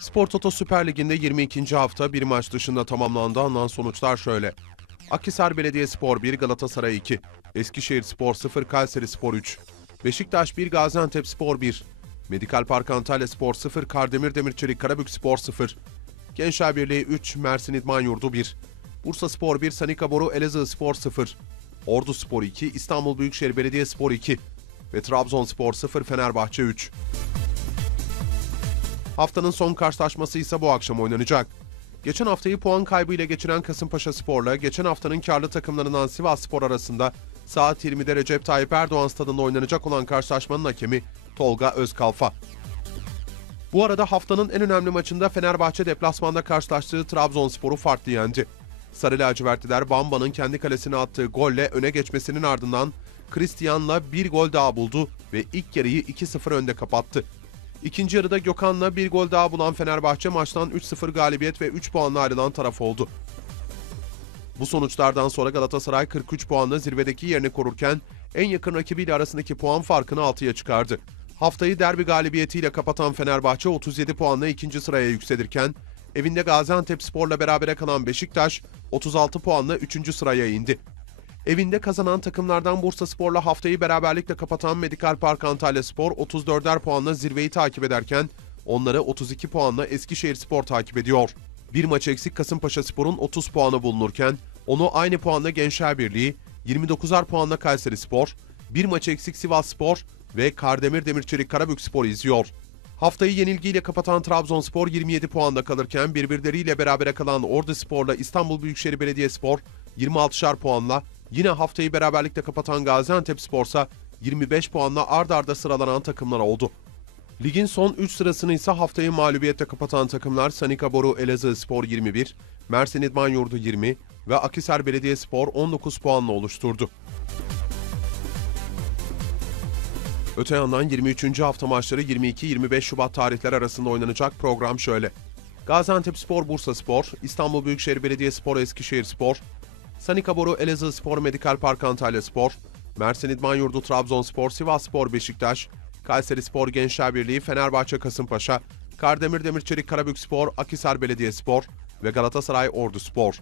Spor Toto Süper Ligi'nde 22. hafta bir maç dışında tamamlandı. Alınan sonuçlar şöyle. Akhisar Belediyespor 1, Galatasaray 2, Eskişehir Spor 0, Kayseri Spor 3, Beşiktaş 1, Gaziantep Spor 1, Medikal Park Antalya Spor 0, Kardemir Demirçelik Karabük Spor 0, Gençler Birliği 3, Mersin İdman Yurdu 1, Bursa Spor 1, Sanika Boru Elazığ Spor 0, Ordu Spor 2, İstanbul Büyükşehir Belediyespor 2 ve Trabzonspor 0, Fenerbahçe 3. Haftanın son karşılaşması ise bu akşam oynanacak. Geçen haftayı puan kaybıyla geçiren Kasımpaşa Spor'la geçen haftanın karlı takımlarından Sivas Spor arasında saat 20'de Recep Tayyip Erdoğan stadında oynanacak olan karşılaşmanın hakemi Tolga Özkalfa. Bu arada haftanın en önemli maçında Fenerbahçe deplasmanda karşılaştığı Trabzonspor'u farklı yendi. Sarı lacivertliler Bamba'nın kendi kalesine attığı golle öne geçmesinin ardından Christian'la bir gol daha buldu ve ilk yarıyı 2-0 önde kapattı. İkinci yarıda Gökhan'la bir gol daha bulan Fenerbahçe maçtan 3-0 galibiyet ve 3 puanla ayrılan taraf oldu. Bu sonuçlardan sonra Galatasaray 43 puanla zirvedeki yerini korurken en yakın rakibiyle arasındaki puan farkını 6'ya çıkardı. Haftayı derbi galibiyetiyle kapatan Fenerbahçe 37 puanla ikinci sıraya yükselirken evinde Gaziantep Spor'la berabere kalan Beşiktaş 36 puanla 3. sıraya indi. Evinde kazanan takımlardan Bursa Spor'la haftayı beraberlikle kapatan Medikal Park Antalya Spor 34'er puanla zirveyi takip ederken onları 32 puanla Eskişehir Spor takip ediyor. Bir maç eksik Kasımpaşa Spor'un 30 puanı bulunurken onu aynı puanla Gençler Birliği, 29'ar puanla Kayseri Spor, bir maç eksik Sivas Spor ve Kardemir Demirçelik Karabük Spor izliyor. Haftayı yenilgiyle kapatan Trabzonspor 27 puanda kalırken birbirleriyle berabere kalan Ordu Spor'la İstanbul Büyükşehir Belediyespor 26'şar puanla Yine haftayı beraberlikle kapatan Gaziantep Spor'sa 25 puanla ard arda sıralanan takımlar oldu. Ligin son 3 sırasını ise haftayı mağlubiyetle kapatan takımlar Sanika Boru Elazığ Spor 21, Mersin İdman Yurdu 20 ve Akhisar Belediyespor 19 puanla oluşturdu. Öte yandan 23. hafta maçları 22-25 Şubat tarihler arasında oynanacak program şöyle. Gaziantep Spor Bursa Spor, İstanbul Büyükşehir Belediyespor Eskişehir Spor, Sanika Boru Elazığ Spor Medikal Park Antalya Spor, Mersin İdman Yurdu Trabzonspor, Sivas Spor Beşiktaş, Kayseri Spor Gençler Birliği Fenerbahçe Kasımpaşa, Kardemir Demirçelik Karabük Spor, Akhisar Belediyespor ve Galatasaray Ordu Spor.